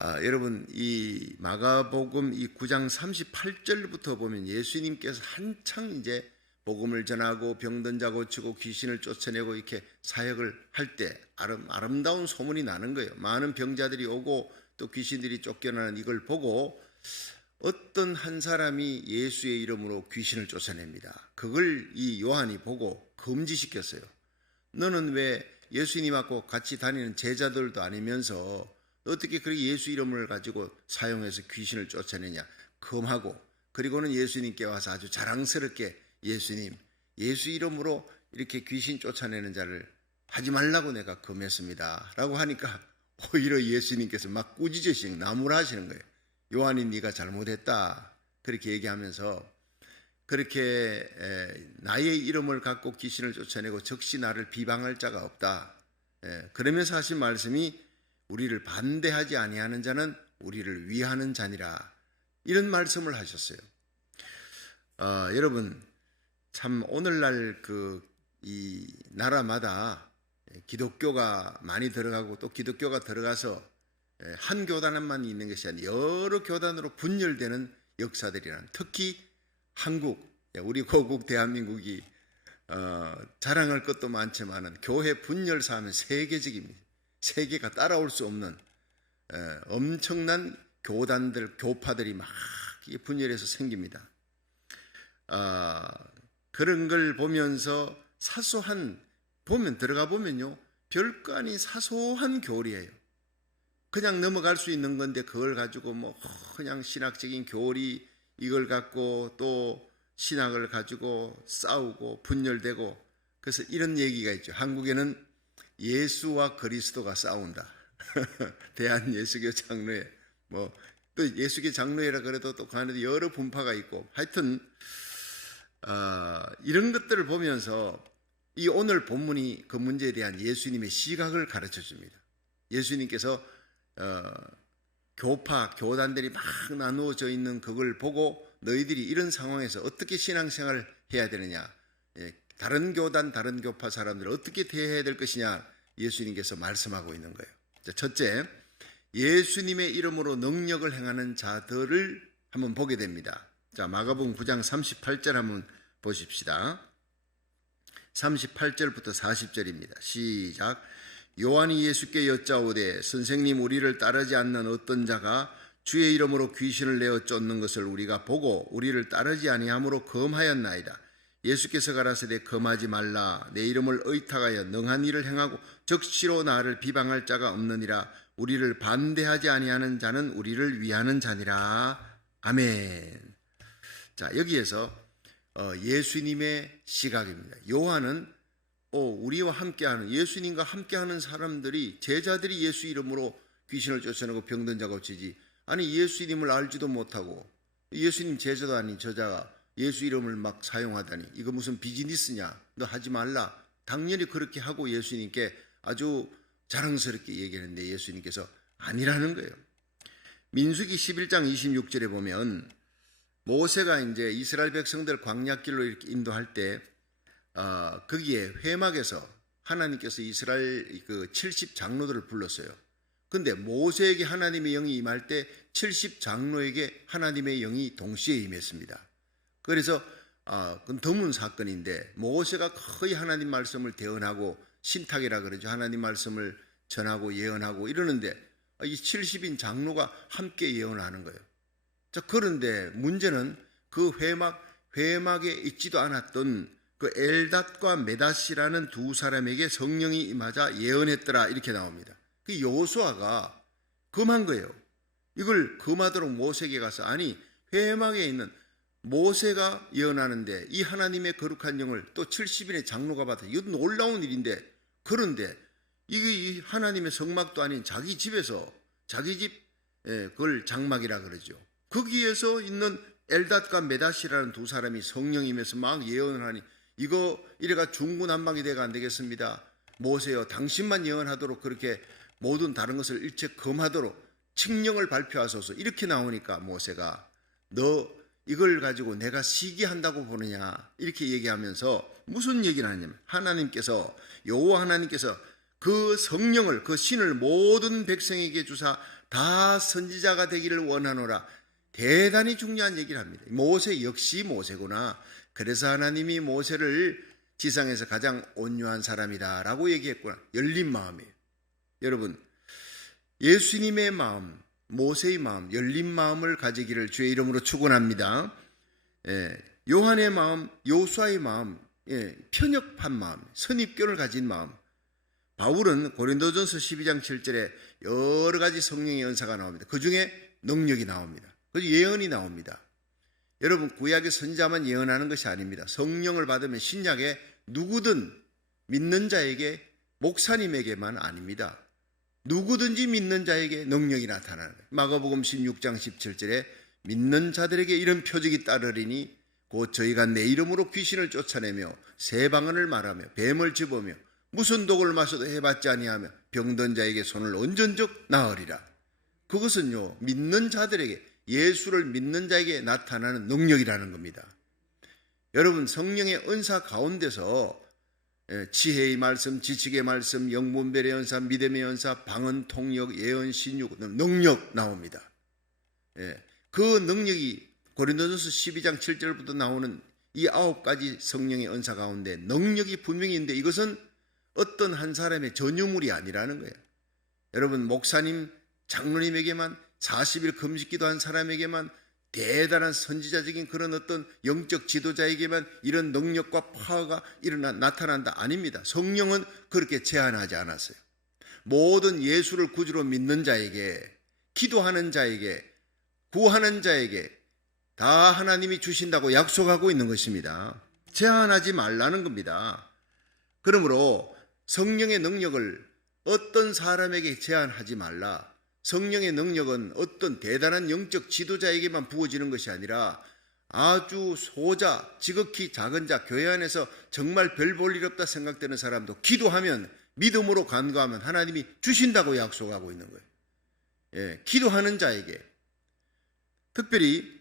여러분, 이 마가복음 이 9장 38절부터 보면 예수님께서 한창 이제 복음을 전하고 병든 자 고치고 귀신을 쫓아내고 이렇게 사역을 할 때 아름다운 소문이 나는 거예요. 많은 병자들이 오고 또 귀신들이 쫓겨나는 이걸 보고 어떤 한 사람이 예수의 이름으로 귀신을 쫓아냅니다. 그걸 이 요한이 보고 금지시켰어요. 너는 왜 예수님하고 같이 다니는 제자들도 아니면서 어떻게 그렇게 예수 이름을 가지고 사용해서 귀신을 쫓아내냐, 금하고, 그리고는 예수님께 와서 아주 자랑스럽게 예수님, 예수 이름으로 이렇게 귀신 쫓아내는 자를 하지 말라고 내가 금했습니다 라고 하니까 오히려 예수님께서 막 꾸짖으시고 나무라하시는 거예요. 요한이 네가 잘못했다 그렇게 얘기하면서, 그렇게 나의 이름을 갖고 귀신을 쫓아내고 적시 나를 비방할 자가 없다. 그러면서 하신 말씀이 우리를 반대하지 아니하는 자는 우리를 위하는 자니라, 이런 말씀을 하셨어요. 여러분, 참 오늘날 이 나라마다 기독교가 많이 들어가고 또 기독교가 들어가서 한 교단만 있는 것이 아니라 여러 교단으로 분열되는 역사들이란, 특히 한국, 우리 고국 대한민국이 자랑할 것도 많지만은 교회 분열사 하면 세계적입니다. 세계가 따라올 수 없는 엄청난 교단들, 교파들이 막 분열해서 생깁니다. 그런 걸 보면서 들어가 보면요, 별거 아닌 사소한 교리예요. 그냥 넘어갈 수 있는 건데 그걸 가지고 그냥 신학적인 교리 이걸 갖고 또 신학을 가지고 싸우고 분열되고, 그래서 이런 얘기가 있죠. 한국에는 예수와 그리스도가 싸운다. 대한예수교 장로회, 또 예수교 장로회라 그래도 또 그 안에도 여러 분파가 있고, 하여튼 이런 것들을 보면서 이 오늘 본문이 그 문제에 대한 예수님의 시각을 가르쳐 줍니다. 예수님께서 교단들이 막 나누어져 있는 그걸 보고 너희들이 이런 상황에서 어떻게 신앙생활을 해야 되느냐, 다른 교단, 다른 교파 사람들을 어떻게 대해야 될 것이냐, 예수님께서 말씀하고 있는 거예요. 첫째, 예수님의 이름으로 능력을 행하는 자들을 한번 보게 됩니다. 마가복음 9장 38절 한번 보십시다. 38절부터 40절입니다. 시작. 요한이 예수께 여짜오되 선생님, 우리를 따르지 않는 어떤 자가 주의 이름으로 귀신을 내어 쫓는 것을 우리가 보고 우리를 따르지 아니함으로 금하였나이다. 예수께서 가라사대 금하지 말라. 내 이름을 의탁하여 능한 일을 행하고 적시로 나를 비방할 자가 없느니라. 우리를 반대하지 아니하는 자는 우리를 위하는 자니라. 아멘. 여기에서 예수님의 시각입니다. 요한은 우리와 함께하는, 예수님과 함께하는 사람들이, 제자들이 예수 이름으로 귀신을 쫓아내고 병든 자 고치지, 아니 예수님을 알지도 못하고 예수님 제자도 아닌 저자가 예수 이름을 막 사용하다니, 이거 무슨 비즈니스냐, 너 하지 말라. 당연히 그렇게 하고 예수님께 아주 자랑스럽게 얘기하는데 예수님께서 아니라는 거예요. 민수기 11장 26절에 보면 모세가 이제 이스라엘 백성들 광야길로 이렇게 인도할 때 거기에 회막에서 하나님께서 이스라엘 70 장로들을 불렀어요. 근데 모세에게 하나님의 영이 임할 때 70 장로에게 하나님의 영이 동시에 임했습니다. 그래서 그건 드문 사건인데, 모세가 거의 하나님 말씀을 대언하고, 신탁이라 그러죠. 하나님 말씀을 전하고 예언하고 이러는데 이 70인 장로가 함께 예언을 하는 거예요. 그런데 문제는 그 회막에 있지도 않았던 그 엘닷과 메닷이라는 두 사람에게 성령이 임하자 예언했더라, 이렇게 나옵니다. 그 여호수아가 금한 거예요. 이걸 금하도록 모세에게 가서, 아니 회막에 있는 모세가 예언하는데 이 하나님의 거룩한 영을 또 70인의 장로가 받아, 이건 놀라운 일인데, 그런데 이게 이 하나님의 성막도 아닌 자기 집에서, 자기 집 그걸 장막이라 그러죠. 거기에서 있는 엘닷과 메닷이라는 두 사람이 성령임에서 막 예언을 하니, 이거 이래가 중구난방이 돼가 안 되겠습니다. 모세여, 당신만 예언하도록 그렇게 모든 다른 것을 일체 금하도록 칙령을 발표하소서, 이렇게 나오니까 모세가 너 이걸 가지고 내가 시기한다고 보느냐, 이렇게 얘기하면서 무슨 얘기를 하냐면, 여호와 하나님께서 그 성령을, 그 신을 모든 백성에게 주사 다 선지자가 되기를 원하노라. 대단히 중요한 얘기를 합니다. 모세 역시 모세구나. 그래서 하나님이 모세를 지상에서 가장 온유한 사람이다 라고 얘기했구나. 열린 마음이에요. 여러분, 예수님의 마음, 모세의 마음, 열린 마음을 가지기를 주의 이름으로 축원합니다. 요한의 마음, 요수아의 마음, 편협한 마음, 선입견을 가진 마음. 바울은 고린도전서 12장 7절에 여러 가지 성령의 은사가 나옵니다. 그 중에 능력이 나옵니다. 그 예언이 나옵니다. 여러분, 구약의 선지자만 예언하는 것이 아닙니다. 성령을 받으면 신약에 누구든 믿는 자에게, 목사님에게만 아닙니다. 누구든지 믿는 자에게 능력이 나타나는 거예요. 마가복음 16장 17절에 믿는 자들에게 이런 표적이 따르리니 곧 저희가 내 이름으로 귀신을 쫓아내며 새 방언을 말하며 뱀을 집으며 무슨 독을 마셔도 해봤지 아니하며 병든 자에게 손을 얹은 적 나으리라. 그것은요, 믿는 자들에게, 예수를 믿는 자에게 나타나는 능력이라는 겁니다. 여러분, 성령의 은사 가운데서 지혜의 말씀, 지식의 말씀, 영분별의 은사, 믿음의 은사, 방언, 통역, 예언, 신육, 능력 나옵니다. 그 능력이 고린도전서 12장 7절부터 나오는 이 9가지 성령의 은사 가운데 능력이 분명히 있는데 이것은 어떤 한 사람의 전유물이 아니라는 거예요. 여러분, 목사님, 장로님에게만 40일 금식기도 한 사람에게만 대단한 선지자적인 그런 어떤 영적 지도자에게만 이런 능력과 파워가 나타난다 아닙니다. 성령은 그렇게 제한하지 않았어요. 모든 예수를 구주로 믿는 자에게, 기도하는 자에게, 구하는 자에게 다 하나님이 주신다고 약속하고 있는 것입니다. 제한하지 말라는 겁니다. 그러므로 성령의 능력을 어떤 사람에게 제한하지 말라. 성령의 능력은 어떤 대단한 영적 지도자에게만 부어지는 것이 아니라 아주 소자, 지극히 작은 자, 교회 안에서 정말 별 볼 일 없다 생각되는 사람도 기도하면, 믿음으로 간구하면 하나님이 주신다고 약속하고 있는 거예요. 기도하는 자에게, 특별히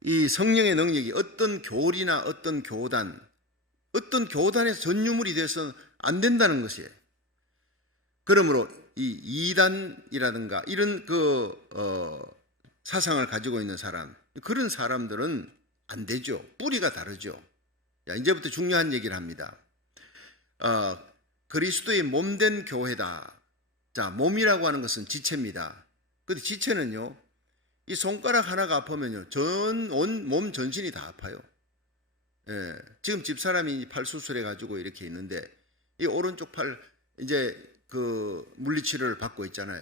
이 성령의 능력이 어떤 교리나 어떤 교단에서 전유물이 돼서는 안 된다는 것이에요. 그러므로 이 이단이라든가 이런 사상을 가지고 있는 사람, 그런 사람들은 안 되죠. 뿌리가 다르죠. 이제부터 중요한 얘기를 합니다. 그리스도의 몸된 교회다. 자, 몸이라고 하는 것은 지체입니다. 근데 지체는요, 이 손가락 하나가 아프면요, 온 몸 전신이 다 아파요. 지금 집사람이 팔 수술해 가지고 이렇게 있는데 이 오른쪽 팔 이제 그 물리치료를 받고 있잖아요.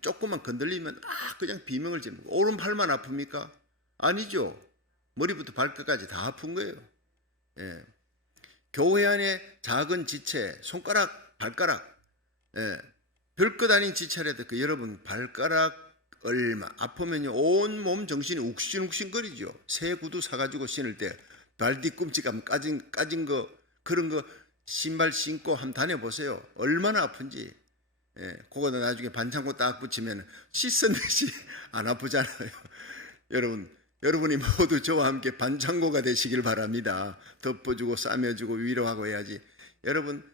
조금만 건들리면 그냥 비명을 지르고. 오른팔만 아픕니까? 아니죠. 머리부터 발끝까지 다 아픈 거예요. 교회 안에 작은 지체, 손가락, 발가락, 별것 아닌 지체라도 여러분 발가락 얼마 아프면요, 온 몸 정신이 욱신욱신거리죠. 새 구두 사가지고 신을 때 발 뒤꿈치가 까진 거, 그런 거 신발 신고 한번 다녀보세요. 얼마나 아픈지. 그거는 나중에 반창고 딱 붙이면 씻은 듯이 안 아프잖아요. 여러분이 모두 저와 함께 반창고가 되시길 바랍니다. 덮어주고 싸매주고 위로하고 해야지. 여러분,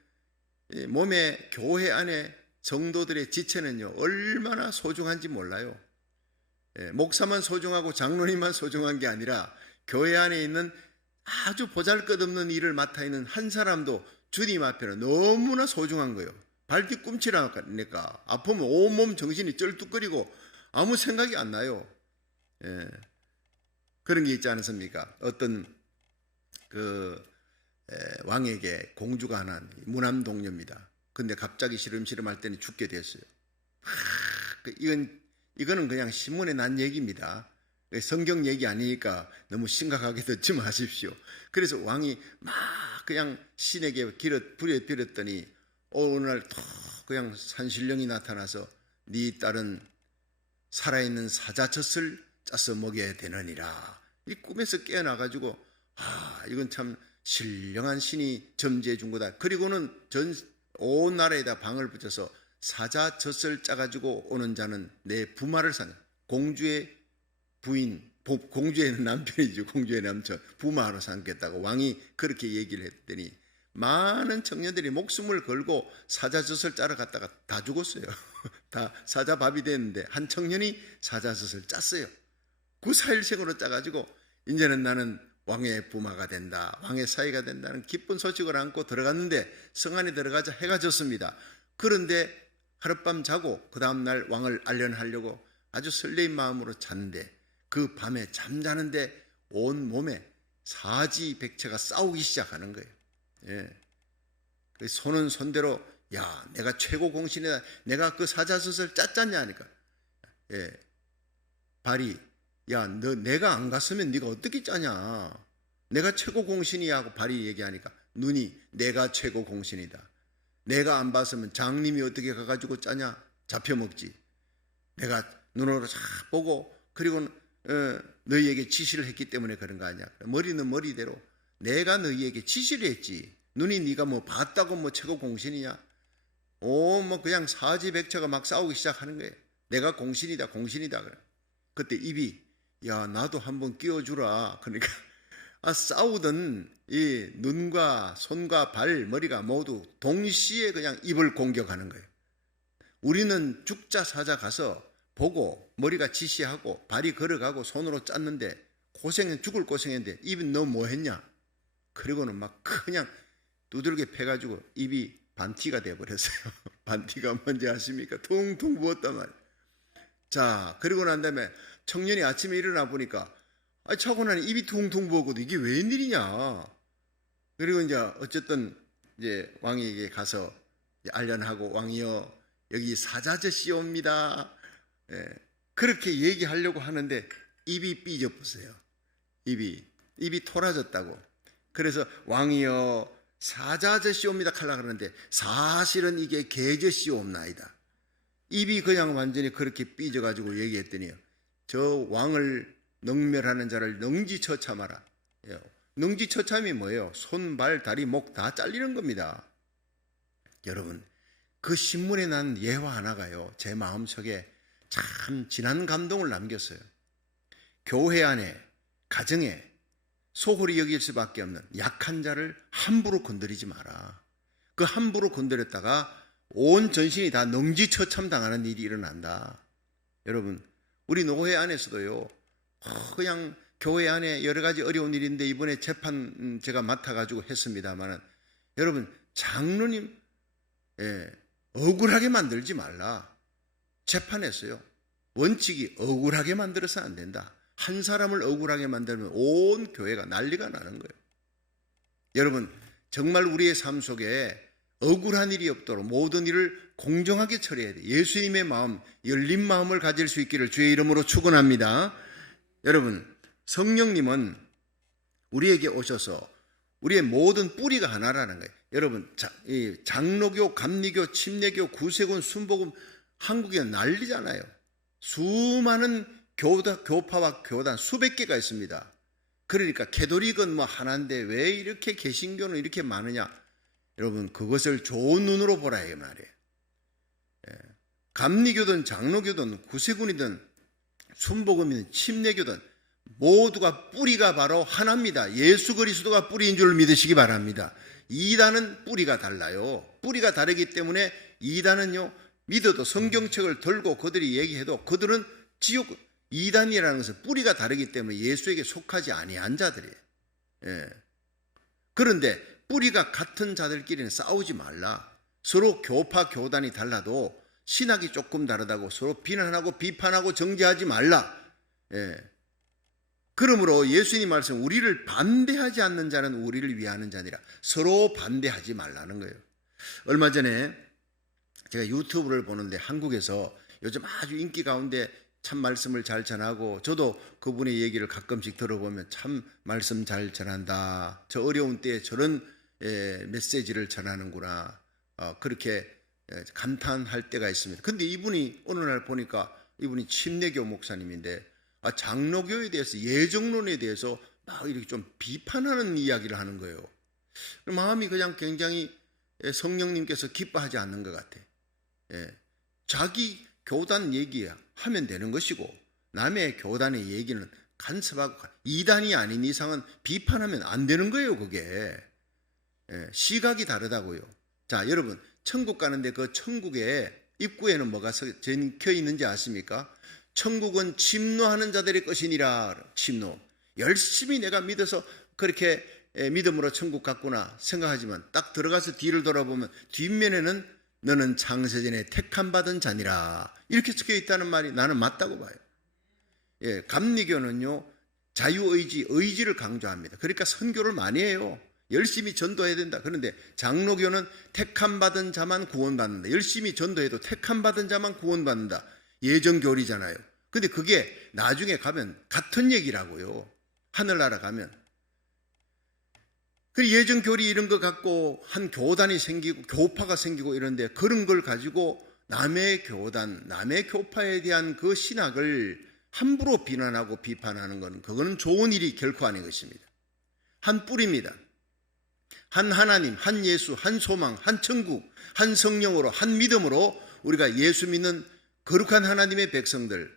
몸에, 교회 안에 성도들의 지체는요, 얼마나 소중한지 몰라요. 목사만 소중하고 장로님만 소중한 게 아니라 교회 안에 있는 아주 보잘것없는 일을 맡아 있는 한 사람도 주님 앞에는 너무나 소중한 거예요. 발 뒤꿈치라니까 아프면 온몸 정신이 쩔뚝거리고 아무 생각이 안 나요. 그런 게 있지 않습니까? 어떤 왕에게 공주가 하나, 무남동녀입니다. 근데 갑자기 시름시름 할 때는 죽게 됐어요. 이거는 그냥 신문에 난 얘기입니다. 성경 얘기 아니니까 너무 심각하게 듣지 마십시오. 그래서 왕이 막 그냥 신에게 빌었더니 어느 날 톡 그냥 산신령이 나타나서 네 딸은 살아있는 사자젖을 짜서 먹여야 되느니라. 이 꿈에서 깨어나가지고 이건 참 신령한 신이 점지해 준 거다. 그리고는 온 나라에다 방을 붙여서 사자젖을 짜가지고 오는 자는 내 부마를 산, 공주의 부인, 공주의 남편이죠. 공주의 남편, 부마로 삼겠다고 왕이 그렇게 얘기를 했더니 많은 청년들이 목숨을 걸고 사자젖을 짜러 갔다가 다 죽었어요. 다 사자밥이 됐는데 한 청년이 사자젖을 짰어요. 구사일생으로 짜가지고 이제는 나는 왕의 부마가 된다, 왕의 사위가 된다는 기쁜 소식을 안고 들어갔는데 성 안에 들어가자 해가 졌습니다. 그런데 하룻밤 자고 그 다음날 왕을 알련하려고 아주 설레인 마음으로 잤는데 그 밤에 잠자는데 온 몸에 사지백체가 싸우기 시작하는 거예요. 예. 손은 손대로 야 내가 최고 공신이다, 내가 그 사자젖을 짰잖냐 하니까 예. 발이 야 너 내가 안 갔으면 네가 어떻게 짜냐, 내가 최고 공신이야 하고 발이 얘기하니까 눈이 내가 최고 공신이다, 내가 안 봤으면 장님이 어떻게 가가지고 짜냐, 잡혀먹지, 내가 눈으로 싹 보고 그리고 너희에게 지시를 했기 때문에 그런 거 아니야. 머리는 머리대로 내가 너희에게 지시를 했지, 눈이 네가 뭐 봤다고 뭐 최고 공신이냐. 뭐 그냥 사지백체가 막 싸우기 시작하는 거예요. 내가 공신이다 공신이다. 그때 입이 야 나도 한번 끼워주라. 그러니까 싸우던 이 눈과 손과 발 머리가 모두 동시에 그냥 입을 공격하는 거예요. 우리는 죽자 사자 가서 보고 머리가 지시하고 발이 걸어가고 손으로 짰는데 고생은 죽을 고생했는데 입이 너 뭐 했냐. 그리고는 막 그냥 두들겨 패가지고 입이 반티가 돼버렸어요. 반티가 뭔지 아십니까? 퉁퉁 부었단 말이에요. 자, 그리고 난 다음에 청년이 아침에 일어나 보니까 차고 나니 입이 퉁퉁 부었거든. 이게 웬일이냐. 그리고 이제 어쨌든 이제 왕에게 가서 알련하고 왕이여 여기 사자젖이옵니다. 예, 그렇게 얘기하려고 하는데 입이 삐져버렸어요. 입이 토라졌다고. 그래서 왕이여 사자젖이옵니다 하려고 그러는데 사실은 이게 개젖이옵나이다. 입이 그냥 완전히 그렇게 삐져가지고 얘기했더니요, 저 왕을 능멸하는 자를 능지처참하라. 능지처참이 뭐예요? 손, 발, 다리, 목 다 잘리는 겁니다. 여러분, 그 신문에 난 예화 하나가요, 제 마음속에 참 진한 감동을 남겼어요. 교회 안에, 가정에 소홀히 여길 수밖에 없는 약한 자를 함부로 건드리지 마라. 그 함부로 건드렸다가 온 전신이 다 능지처참 당하는 일이 일어난다. 여러분, 우리 노회 안에서도요, 그냥 교회 안에 여러 가지 어려운 일인데 이번에 재판 제가 맡아가지고 했습니다만, 여러분 장로님 억울하게 만들지 말라. 재판했어요. 원칙이 억울하게 만들어서 안 된다. 한 사람을 억울하게 만들면 온 교회가 난리가 나는 거예요. 여러분, 정말 우리의 삶 속에 억울한 일이 없도록 모든 일을 공정하게 처리해야 돼. 예수님의 마음, 열린 마음을 가질 수 있기를 주의 이름으로 축원합니다. 여러분, 성령님은 우리에게 오셔서 우리의 모든 뿌리가 하나라는 거예요. 여러분, 장로교, 감리교, 침례교, 구세군, 순복음, 한국에 난리잖아요. 수많은 교파와 교단 수백 개가 있습니다. 그러니까 캐톨릭은 뭐 하나인데 왜 이렇게 개신교는 이렇게 많으냐. 여러분, 그것을 좋은 눈으로 보라 이 말이에요. 감리교든 장로교든 구세군이든 순복음이든 침례교든 모두가 뿌리가 바로 하나입니다. 예수 그리스도가 뿌리인 줄 믿으시기 바랍니다. 이단은 뿌리가 달라요. 뿌리가 다르기 때문에 이단은요, 믿어도 성경책을 들고 그들이 얘기해도 그들은 지옥, 이단이라는 것은 뿌리가 다르기 때문에 예수에게 속하지 아니한 자들이에요. 그런데 뿌리가 같은 자들끼리는 싸우지 말라. 서로 교파 교단이 달라도 신학이 조금 다르다고 서로 비난하고 비판하고 정죄하지 말라. 그러므로 예수님 말씀, 우리를 반대하지 않는 자는 우리를 위하는 자니라. 서로 반대하지 말라는 거예요. 얼마 전에 제가 유튜브를 보는데 한국에서 요즘 아주 인기 가운데 참 말씀을 잘 전하고, 저도 그분의 얘기를 가끔씩 들어보면 참 말씀 잘 전한다, 저 어려운 때에 저런 메시지를 전하는구나, 그렇게 감탄할 때가 있습니다. 근데 이분이 어느 날 보니까 이분이 침례교 목사님인데 장로교에 대해서, 예정론에 대해서 막 이렇게 좀 비판하는 이야기를 하는 거예요. 마음이 그냥 굉장히 성령님께서 기뻐하지 않는 것 같아. 자기 교단 얘기하면 되는 것이고 남의 교단의 얘기는 간섭하고, 이단이 아닌 이상은 비판하면 안 되는 거예요. 그게 시각이 다르다고요. 자, 여러분, 천국 가는데 그 천국에 입구에는 뭐가 적혀 있는지 아십니까? 천국은 침노하는 자들의 것이니라. 침노. 열심히 내가 믿어서 그렇게 믿음으로 천국 갔구나 생각하지만 딱 들어가서 뒤를 돌아보면 뒷면에는 너는 창세전에 택함 받은 자니라 이렇게 적혀 있다는 말이 나는 맞다고 봐요. 예, 감리교는요 자유의지, 의지를 강조합니다. 그러니까 선교를 많이 해요. 열심히 전도해야 된다. 그런데 장로교는 택함 받은 자만 구원받는다. 열심히 전도해도 택함 받은 자만 구원받는다. 예정교리잖아요. 근데 그게 나중에 가면 같은 얘기라고요. 하늘나라 가면. 그 예정교리 이런 거 갖고 한 교단이 생기고 교파가 생기고 이런데 그런 걸 가지고 남의 교단, 남의 교파에 대한 그 신학을 함부로 비난하고 비판하는 건 그거는 좋은 일이 결코 아닌 것입니다. 한 뿌리입니다. 한 하나님, 한 예수, 한 소망, 한 천국, 한 성령으로, 한 믿음으로 우리가 예수 믿는 거룩한 하나님의 백성들,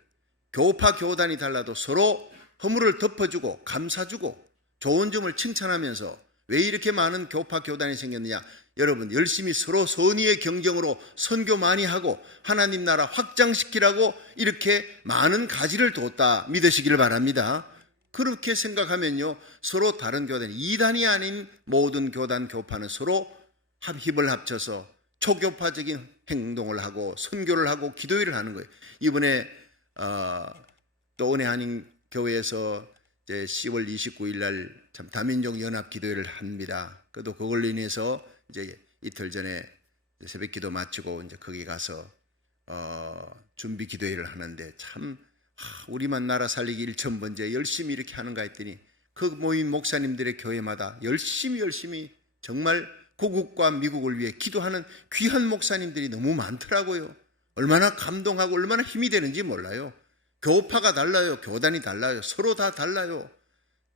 교파 교단이 달라도 서로 허물을 덮어주고 감사주고 좋은 점을 칭찬하면서 왜 이렇게 많은 교파 교단이 생겼느냐? 여러분 열심히 서로 선의의 경쟁으로 선교 많이 하고 하나님 나라 확장시키라고 이렇게 많은 가지를 뒀다 믿으시기를 바랍니다. 그렇게 생각하면요 서로 다른 교단, 이단이 아닌 모든 교단 교파는 서로 힘을 합쳐서 초교파적인 행동을 하고 선교를 하고 기도회를 하는 거예요. 이번에 또 은혜 한인 교회에서 이제 10월 29일 날 참 다민족 연합 기도회를 합니다. 그래도 그걸로 인해서 이제 이틀 전에 새벽 기도 마치고 이제 거기 가서 준비 기도회를 하는데 참 우리만 나라 살리기 1,000번째 열심히 이렇게 하는가 했더니 그 모인 목사님들의 교회마다 열심히 정말 고국과 미국을 위해 기도하는 귀한 목사님들이 너무 많더라고요. 얼마나 감동하고 얼마나 힘이 되는지 몰라요. 교파가 달라요. 교단이 달라요. 서로 다 달라요.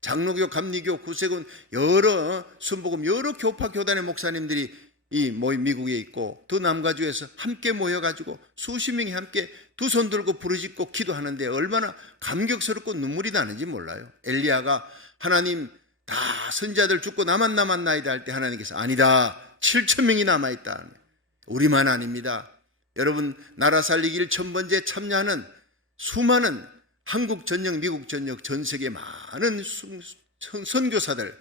장로교, 감리교, 구세군 여러 순복음 여러 교파 교단의 목사님들이 이 미국에 있고 또 남가주에서 함께 모여가지고 수십 명이 함께 두 손 들고 부르짖고 기도하는데 얼마나 감격스럽고 눈물이 나는지 몰라요. 엘리야가 하나님 다 선지자들 죽고 나만 남았나이다 할 때 하나님께서 아니다 7,000명이 남아있다. 우리만 아닙니다. 여러분 나라 살리기 1,000번째 참여하는 수많은 한국 전역, 미국 전역, 전 세계 많은 선교사들,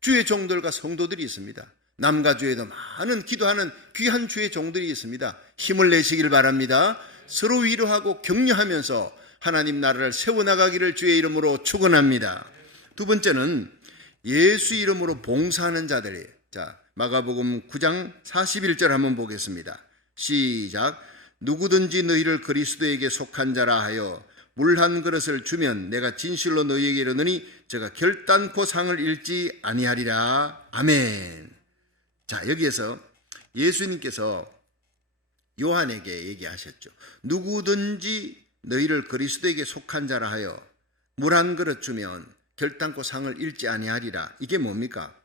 주의 종들과 성도들이 있습니다. 남가주에도 많은 기도하는 귀한 주의 종들이 있습니다. 힘을 내시길 바랍니다. 서로 위로하고 격려하면서 하나님 나라를 세워나가기를 주의 이름으로 축원합니다. 두 번째는 예수 이름으로 봉사하는 자들이에요. 자, 마가복음 9장 41절 한번 보겠습니다. 시작. 누구든지 너희를 그리스도에게 속한 자라 하여 물 한 그릇을 주면 내가 진실로 너희에게 이르노니 제가 결단코 상을 잃지 아니하리라. 아멘. 자, 여기에서 예수님께서 요한에게 얘기하셨죠. 누구든지 너희를 그리스도에게 속한 자라 하여 물 한 그릇 주면 결단코 상을 잃지 아니하리라. 이게 뭡니까?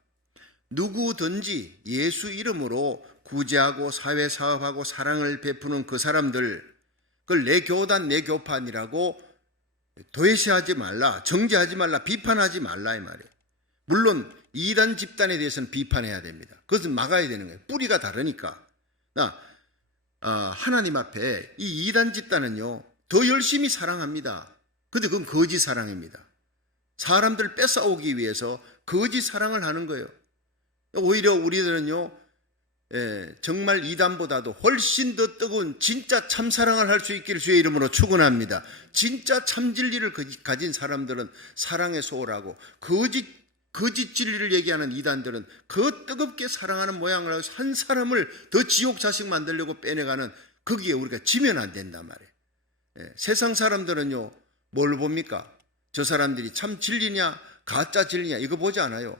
누구든지 예수 이름으로 구제하고 사회사업하고 사랑을 베푸는 그 사람들, 그걸 내 교단, 내 교판이라고 도외시하지 말라, 정죄하지 말라, 비판하지 말라 이 말이에요. 물론 이단 집단에 대해서는 비판해야 됩니다. 그것은 막아야 되는 거예요. 뿌리가 다르니까. 하나님 앞에 이 이단 집단은요 더 열심히 사랑합니다. 근데 그건 거짓 사랑입니다. 사람들 뺏어오기 위해서 거짓 사랑을 하는 거예요. 오히려 우리들은요 정말 이단보다도 훨씬 더 뜨거운 진짜 참사랑을 할 수 있기를 주의 이름으로 축원합니다. 진짜 참 진리를 가진 사람들은 사랑에 소홀하고 거짓 진리를 얘기하는 이단들은 그 뜨겁게 사랑하는 모양을 하고 한 사람을 더 지옥 자식 만들려고 빼내가는 거기에 우리가 지면 안 된단 말이에요. 세상 사람들은요 뭘 봅니까? 저 사람들이 참 진리냐 가짜 진리냐 이거 보지 않아요.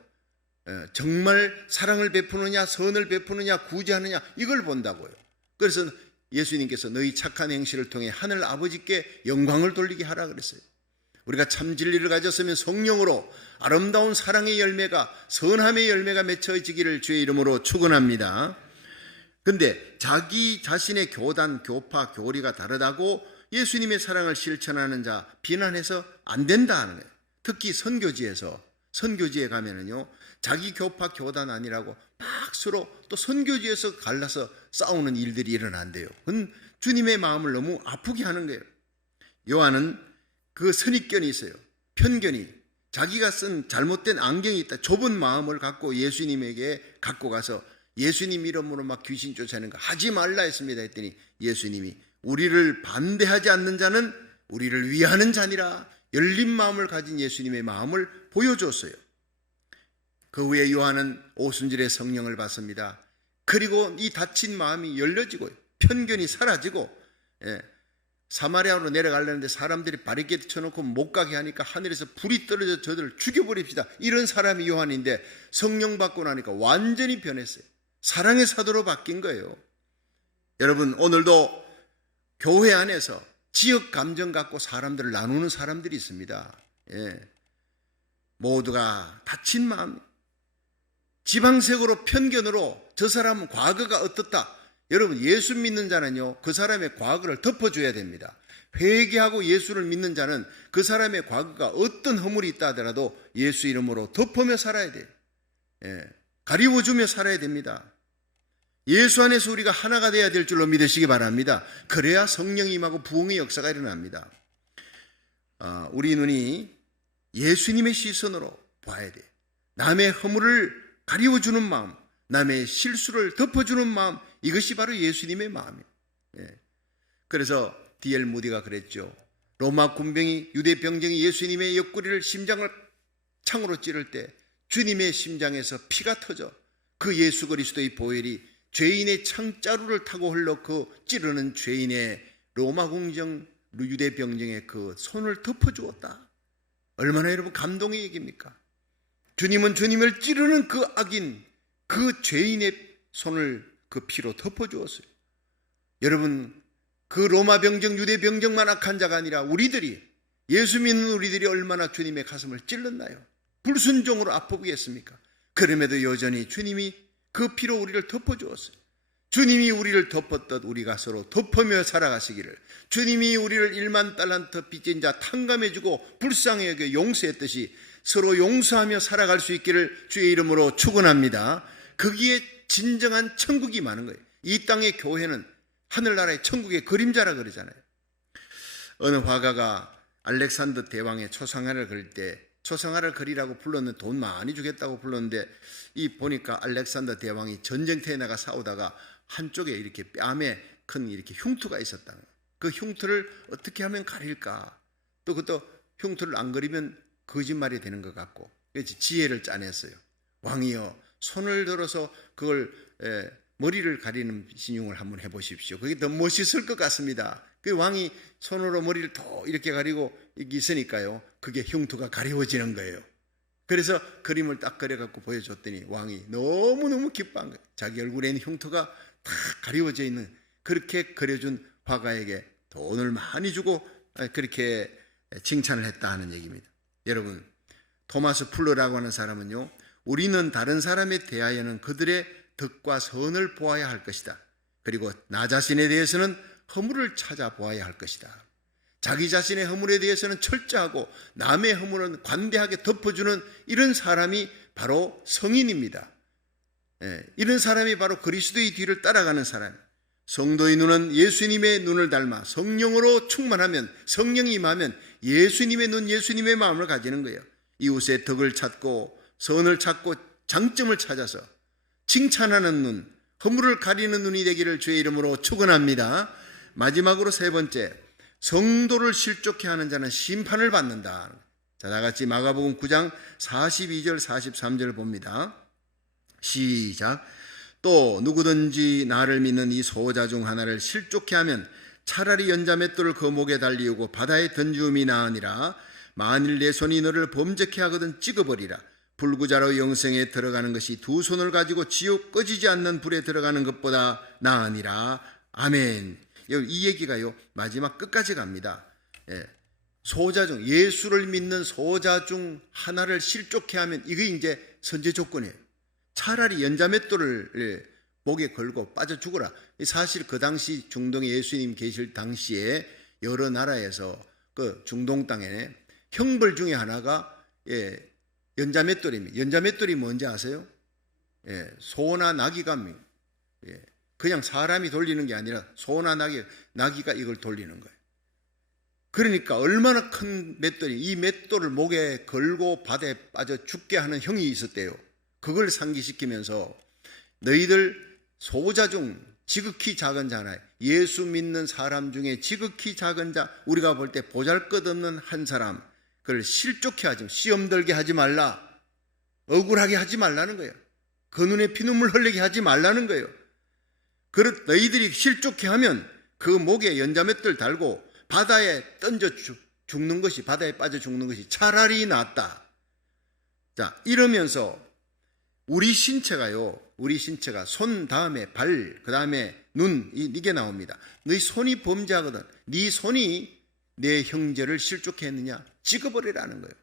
정말 사랑을 베푸느냐 선을 베푸느냐 구제하느냐 이걸 본다고요. 그래서 예수님께서 너희 착한 행실을 통해 하늘 아버지께 영광을 돌리게 하라 그랬어요. 우리가 참 진리를 가졌으면 성령으로 아름다운 사랑의 열매가 선함의 열매가 맺혀지기를 주의 이름으로 축원합니다. 근데 자기 자신의 교단, 교파, 교리가 다르다고 예수님의 사랑을 실천하는 자 비난해서 안 된다 하는 거예요. 특히 선교지에 가면은요 자기 교파 교단 아니라고 막 서로 또 선교지에서 갈라서 싸우는 일들이 일어난대요. 그건 주님의 마음을 너무 아프게 하는 거예요. 요한은 그 선입견이 있어요. 편견이. 자기가 쓴 잘못된 안경이 있다. 좁은 마음을 갖고 예수님에게 갖고 가서 예수님 이름으로 막 귀신 쫓아내는 거 하지 말라 했습니다. 했더니 예수님이 우리를 반대하지 않는 자는 우리를 위하는 자니라. 열린 마음을 가진 예수님의 마음을 보여줬어요. 그 후에 요한은 오순절에 성령을 받습니다. 그리고 이 닫힌 마음이 열려지고 편견이 사라지고, 사마리아로 내려가려는데 사람들이 바리케이트 쳐놓고 못 가게 하니까 하늘에서 불이 떨어져 저들을 죽여버립시다. 이런 사람이 요한인데 성령 받고 나니까 완전히 변했어요. 사랑의 사도로 바뀐 거예요. 여러분, 오늘도 교회 안에서 지역 감정 갖고 사람들을 나누는 사람들이 있습니다. 모두가 닫힌 마음, 지방색으로 편견으로 저 사람은 과거가 어떻다. 여러분, 예수 믿는 자는요, 그 사람의 과거를 덮어줘야 됩니다. 회개하고 예수를 믿는 자는 그 사람의 과거가 어떤 허물이 있다 하더라도 예수 이름으로 덮으며 살아야 돼요. 가리워주며 살아야 됩니다. 예수 안에서 우리가 하나가 되어야 될 줄로 믿으시기 바랍니다. 그래야 성령이 임하고 부흥의 역사가 일어납니다. 우리 눈이 예수님의 시선으로 봐야 돼요. 남의 허물을 가리워주는 마음, 남의 실수를 덮어주는 마음, 이것이 바로 예수님의 마음이에요. 그래서 D.L. 무디가 그랬죠. 로마 군병이, 유대 병정이 예수님의 옆구리를, 심장을 창으로 찌를 때 주님의 심장에서 피가 터져 그 예수 그리스도의 보혈이 죄인의 창자루를 타고 흘러 그 찌르는 죄인의 로마 궁정, 유대 병정의 그 손을 덮어주었다. 얼마나 여러분 감동의 얘기입니까? 주님은 주님을 찌르는 그 악인, 그 죄인의 손을 그 피로 덮어주었어요. 여러분, 그 로마 병정, 유대 병정만 악한 자가 아니라 우리들이, 예수 믿는 우리들이 얼마나 주님의 가슴을 찔렀나요? 불순종으로 아프게 했습니까? 그럼에도 여전히 주님이 그 피로 우리를 덮어주었어요. 주님이 우리를 덮었듯 우리가 서로 덮으며 살아가시기를, 주님이 우리를 1만 달란트 빚진 자 탕감해주고 불쌍히 여겨 용서했듯이 서로 용서하며 살아갈 수 있기를 주의 이름으로 축원합니다. 거기에 진정한 천국이 많은 거예요. 이 땅의 교회는 하늘나라의 천국의 그림자라 그러잖아요. 어느 화가가 알렉산더 대왕의 초상화를 그릴 때, 초상화를 그리라고 불렀는데 돈 많이 주겠다고 불렀는데, 이 보니까 알렉산더 대왕이 전쟁터에 나가 싸우다가 한쪽에 이렇게 뺨에 큰 이렇게 흉투가 있었다. 그 흉투를 어떻게 하면 가릴까? 또 그것도 흉투를 안 그리면 거짓말이 되는 것 같고, 그래서 지혜를 짜냈어요. 왕이여, 손을 들어서 그걸 머리를 가리는 신용을 한번 해보십시오. 그게 더 멋있을 것 같습니다. 그 왕이 손으로 머리를 더 이렇게 가리고 있으니까요, 그게 흉투가 가려워지는 거예요. 그래서 그림을 딱 그려갖고 보여줬더니 왕이 너무너무 기뻐한 거예요. 자기 얼굴에 있는 흉투가 다 가려워져 있는, 그렇게 그려준 화가에게 돈을 많이 주고 그렇게 칭찬을 했다 하는 얘기입니다. 여러분, 토마스 풀러라고 하는 사람은요, 우리는 다른 사람에 대하여는 그들의 덕과 선을 보아야 할 것이다. 그리고 나 자신에 대해서는 허물을 찾아보아야 할 것이다. 자기 자신의 허물에 대해서는 철저하고 남의 허물은 관대하게 덮어주는 이런 사람이 바로 성인입니다. 이런 사람이 바로 그리스도의 뒤를 따라가는 사람. 성도의 눈은 예수님의 눈을 닮아 성령으로 충만하면, 성령이 임하면 예수님의 눈, 예수님의 마음을 가지는 거예요. 이웃의 덕을 찾고 선을 찾고 장점을 찾아서 칭찬하는 눈, 허물을 가리는 눈이 되기를 주의 이름으로 축원합니다. 마지막으로 세 번째, 성도를 실족해 하는 자는 심판을 받는다. 자, 다같이 마가복음 9장 42절 43절 봅니다. 시작. 또 누구든지 나를 믿는 이 소자 중 하나를 실족해 하면 차라리 연자맷돌을 그 목에 달리우고 바다에 던지움이 나으니라. 만일 내 손이 너를 범죄케 하거든 찍어버리라. 불구자로 영생에 들어가는 것이 두 손을 가지고 지옥 꺼지지 않는 불에 들어가는 것보다 나으니라. 아멘. 이 얘기가요, 마지막 끝까지 갑니다. 소자 중, 예수를 믿는 소자 중 하나를 실족해 하면 이게 이제 선제 조건이에요. 차라리 연자맷돌을 목에 걸고 빠져 죽어라. 사실 그 당시 중동에 예수님 계실 당시에 여러 나라에서 그 중동 땅에 형벌 중에 하나가 연자맷돌입니다. 연자맷돌이 뭔지 아세요? 소나 나귀가 그냥 사람이 돌리는 게 아니라 소나 나귀가 이걸 돌리는 거예요. 그러니까 얼마나 큰 맷돌이, 이 맷돌을 목에 걸고 바다에 빠져 죽게 하는 형이 있었대요. 그걸 상기시키면서 너희들 소자 중 지극히 작은 자나, 예수 믿는 사람 중에 지극히 작은 자, 우리가 볼 때 보잘것없는 한 사람, 그걸 실족해 하지, 시험 들게 하지 말라, 억울하게 하지 말라는 거예요. 그 눈에 피눈물 흘리게 하지 말라는 거예요. 너희들이 실족해 하면 그 목에 연자맷돌 달고 바다에 던져 죽는 것이, 바다에 빠져 죽는 것이 차라리 낫다. 자, 이러면서 우리 신체가 손 다음에 발, 그 다음에 눈, 이게 나옵니다. 너희 손이 범죄하거든 네 손이 내 형제를 실족해 했느냐, 찍어버리라는 거예요.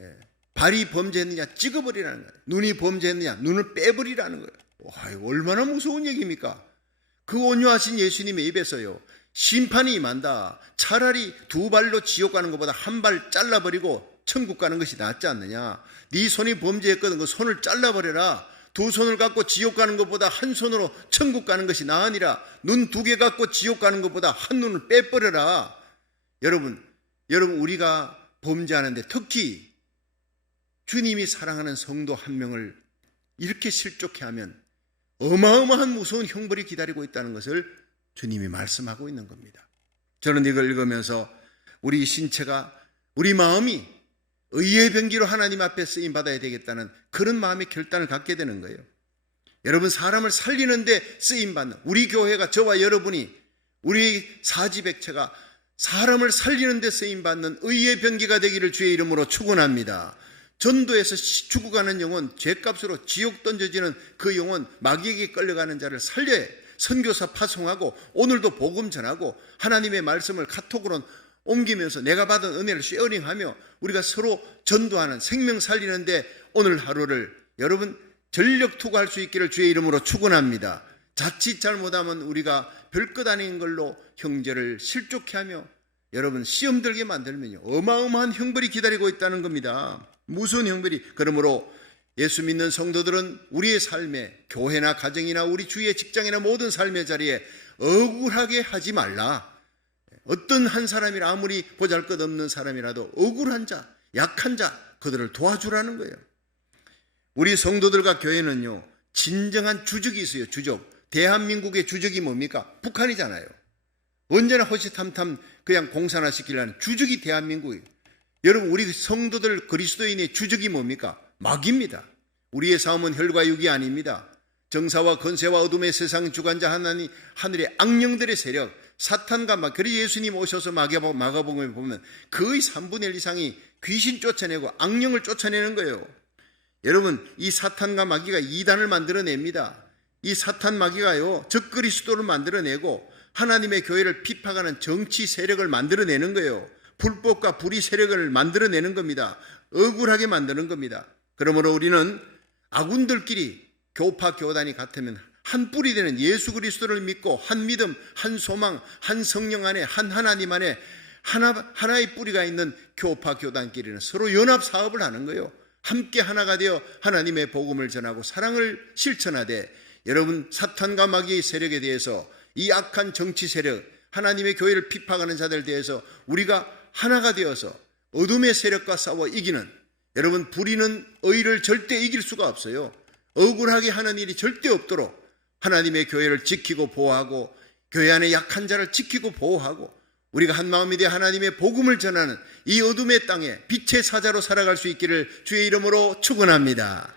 예. 발이 범죄했느냐, 찍어버리라는 거예요. 눈이 범죄했느냐, 눈을 빼버리라는 거예요. 와, 이거 얼마나 무서운 얘기입니까? 그 온유하신 예수님의 입에서요, 심판이 임한다. 차라리 두 발로 지옥 가는 것보다 한 발 잘라버리고 천국 가는 것이 낫지 않느냐. 네 손이 범죄했거든 그 손을 잘라버려라. 두 손을 갖고 지옥 가는 것보다 한 손으로 천국 가는 것이 나으니라. 눈 두 개 갖고 지옥 가는 것보다 한 눈을 빼버려라. 여러분 우리가 범죄하는데 특히 주님이 사랑하는 성도 한 명을 이렇게 실족해 하면 어마어마한 무서운 형벌이 기다리고 있다는 것을 주님이 말씀하고 있는 겁니다. 저는 이걸 읽으면서 우리 신체가, 우리 마음이 의의 병기로 하나님 앞에 쓰임받아야 되겠다는 그런 마음의 결단을 갖게 되는 거예요. 여러분, 사람을 살리는데 쓰임받는, 우리 교회가, 저와 여러분이, 우리 사지백체가 사람을 살리는데 쓰임받는 의의 병기가 되기를 주의 이름으로 축원합니다. 전도에서 죽어가는 영혼, 죄값으로 지옥 던져지는 그 영혼, 마귀에게 끌려가는 자를 살려야 선교사 파송하고 오늘도 복음 전하고 하나님의 말씀을 카톡으로 옮기면서 내가 받은 은혜를 쉐어링하며 우리가 서로 전도하는, 생명 살리는데 오늘 하루를 여러분 전력 투구할 수 있기를 주의 이름으로 축원합니다. 자칫 잘못하면 우리가 별것 아닌 걸로 형제를 실족해 하며 여러분 시험 들게 만들면요 어마어마한 형벌이 기다리고 있다는 겁니다. 무슨 형벌이. 그러므로 예수 믿는 성도들은 우리의 삶에, 교회나 가정이나 우리 주위의 직장이나 모든 삶의 자리에 억울하게 하지 말라. 어떤 한 사람이라, 아무리 보잘것없는 사람이라도 억울한 자, 약한 자, 그들을 도와주라는 거예요. 우리 성도들과 교회는요 진정한 주적이 있어요. 주적. 대한민국의 주적이 뭡니까? 북한이잖아요. 언제나 허시탐탐 그냥 공산화 시키려는 주적이 대한민국이에요. 여러분, 우리 성도들 그리스도인의 주적이 뭡니까? 마귀입니다. 우리의 싸움은 혈과 육이 아닙니다. 정사와 권세와 어둠의 세상 주관자 하나님, 하늘의 악령들의 세력, 사탄과 그래서 예수님 오셔서 마가복음에 보면 거의 3분의 1 이상이 귀신 쫓아내고 악령을 쫓아내는 거예요. 여러분, 이 사탄과 마귀가 이단을 만들어냅니다. 이 사탄 마귀가요 적그리스도를 만들어내고 하나님의 교회를 핍박하는 정치 세력을 만들어내는 거예요. 불법과 불의 세력을 만들어내는 겁니다. 억울하게 만드는 겁니다. 그러므로 우리는 아군들끼리 교파 교단이 같으면 한 뿌리 되는 예수 그리스도를 믿고 한 믿음, 한 소망, 한 성령 안에, 한 하나님 안에 하나의 뿌리가 있는 교파 교단끼리는 서로 연합 사업을 하는 거예요. 함께 하나가 되어 하나님의 복음을 전하고 사랑을 실천하되, 여러분 사탄과 마귀의 세력에 대해서, 이 악한 정치 세력, 하나님의 교회를 핍박하는 자들 대해서 우리가 하나가 되어서 어둠의 세력과 싸워 이기는, 여러분 불의는 의를 절대 이길 수가 없어요. 억울하게 하는 일이 절대 없도록 하나님의 교회를 지키고 보호하고 교회 안에 약한 자를 지키고 보호하고 우리가 한 마음이 되어 하나님의 복음을 전하는 이 어둠의 땅에 빛의 사자로 살아갈 수 있기를 주의 이름으로 축원합니다.